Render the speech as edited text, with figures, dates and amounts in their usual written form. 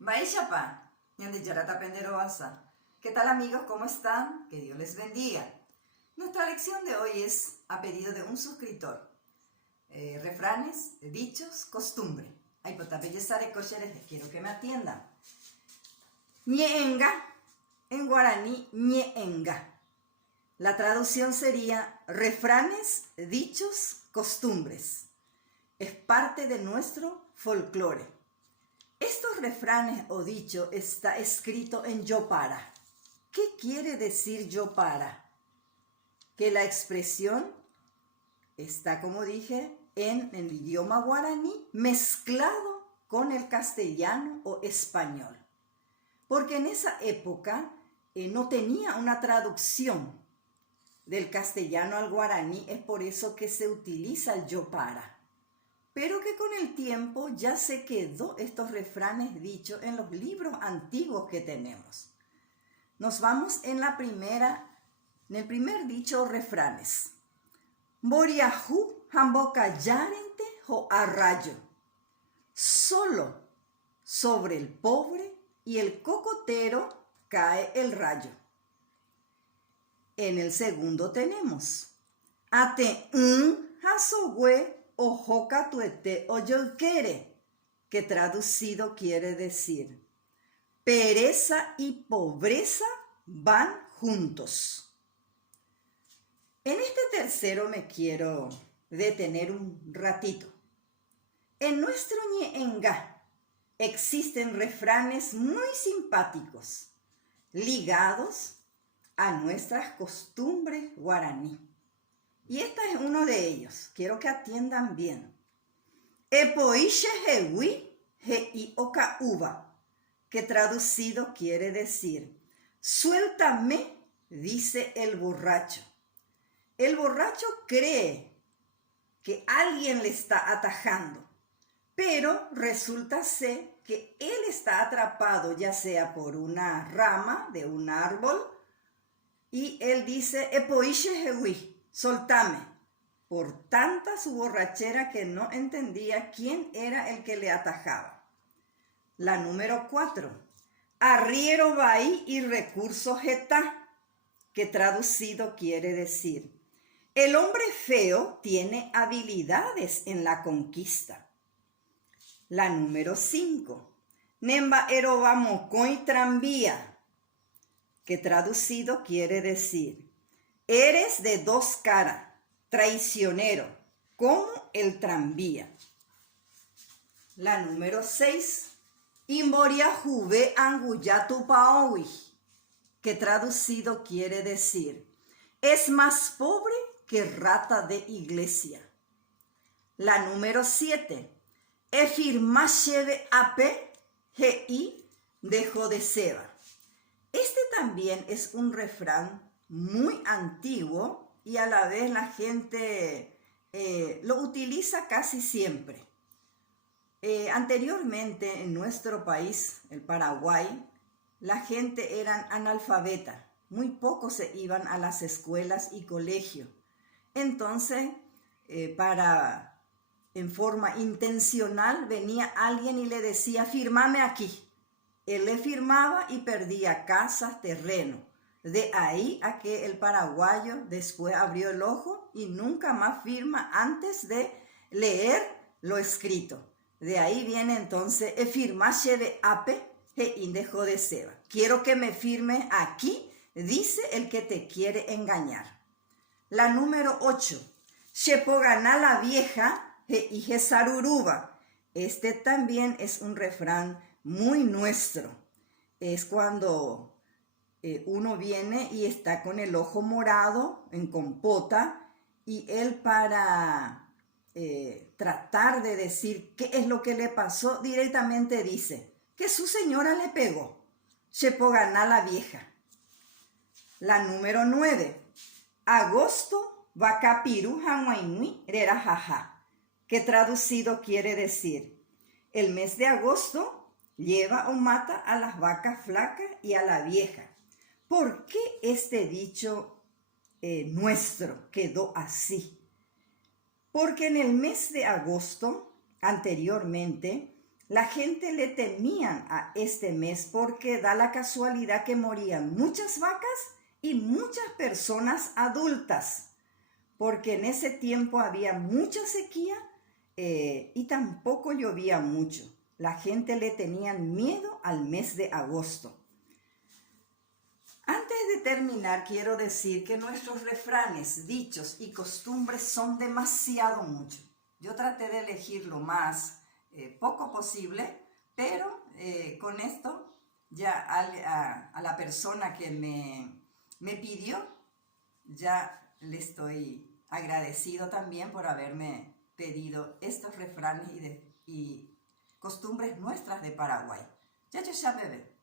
Maishapa, Ñandillarata Penderoasa. ¿Qué tal amigos? ¿Cómo están? Que Dios les bendiga. Nuestra lección de hoy es a pedido de un suscriptor. Refranes, dichos, costumbre. Ay, potapellezare cocheres, quiero que me atiendan. Ñeenga, en guaraní, ñeenga. La traducción sería refranes, dichos, costumbres. Es parte de nuestro folclore. Estos refranes o dicho está escrito en Yopara. ¿Qué quiere decir Yopara? Que la expresión está, como dije, en el idioma guaraní mezclado con el castellano o español. Porque en esa época no tenía una traducción del castellano al guaraní, es por eso que se utiliza el Yopara. Pero que con el tiempo ya se quedó estos refranes dichos en los libros antiguos que tenemos. Nos vamos en el primer dicho refranes. Boriajú hamboca yarente o arrayo. Solo sobre el pobre y el cocotero cae el rayo. En el segundo tenemos. Ate un hasogüe ojoca tuete oyolquere, que traducido quiere decir pereza y pobreza van juntos. En este tercero me quiero detener un ratito. En nuestro ñeenga existen refranes muy simpáticos ligados a nuestras costumbres guaraní. Y este es uno de ellos. Quiero que atiendan bien. Epoishe hewi hei oka uva, que traducido quiere decir suéltame, dice el borracho. El borracho cree que alguien le está atajando, pero resulta ser que él está atrapado ya sea por una rama de un árbol y él dice epoishe hewi, soltame, por tanta su borrachera que no entendía quién era el que le atajaba. La número 4, arriero baí y recurso jetá, que traducido quiere decir el hombre feo tiene habilidades en la conquista. La número 5, nemba eroba mocoy tranvía, que traducido quiere decir eres de dos caras, traicionero, como el tranvía. La número 6, Imboria juve anguyatu paowi, que traducido quiere decir es más pobre que rata de iglesia. La número 7, Efirmasheve ape hei dejó de seba. Este también es un refrán muy antiguo y a la vez la gente lo utiliza casi siempre. Anteriormente en nuestro país, el Paraguay, la gente era analfabeta, muy pocos se iban a las escuelas y colegios. Entonces, en forma intencional venía alguien y le decía, firmame aquí. Él le firmaba y perdía casas, terreno. De ahí a que el paraguayo después abrió el ojo y nunca más firma antes de leer lo escrito. De ahí viene entonces, firmache de ape e dejó de seba. Quiero que me firme aquí, dice el que te quiere engañar. La número 8, Shepogana la vieja e saruruba. Este también es un refrán muy nuestro. Es cuando uno viene y está con el ojo morado en compota y él para tratar de decir qué es lo que le pasó, directamente dice que su señora le pegó. Shepogana la vieja. La número 9, agosto vacapiru hanwainui rerajaja, que traducido quiere decir el mes de agosto lleva o mata a las vacas flacas y a la vieja. ¿Por qué este dicho nuestro quedó así? Porque en el mes de agosto, anteriormente, La gente le temían a este mes porque da la casualidad que morían muchas vacas y muchas personas adultas, porque en ese tiempo había mucha sequía y tampoco llovía mucho. La gente le tenían miedo al mes de agosto. Antes de terminar, quiero decir que nuestros refranes, dichos y costumbres son demasiado mucho. Yo traté de elegir lo más poco posible, pero con esto ya a la persona que me pidió, ya le estoy agradecido también por haberme pedido estos refranes y costumbres nuestras de Paraguay. Ya, bebé.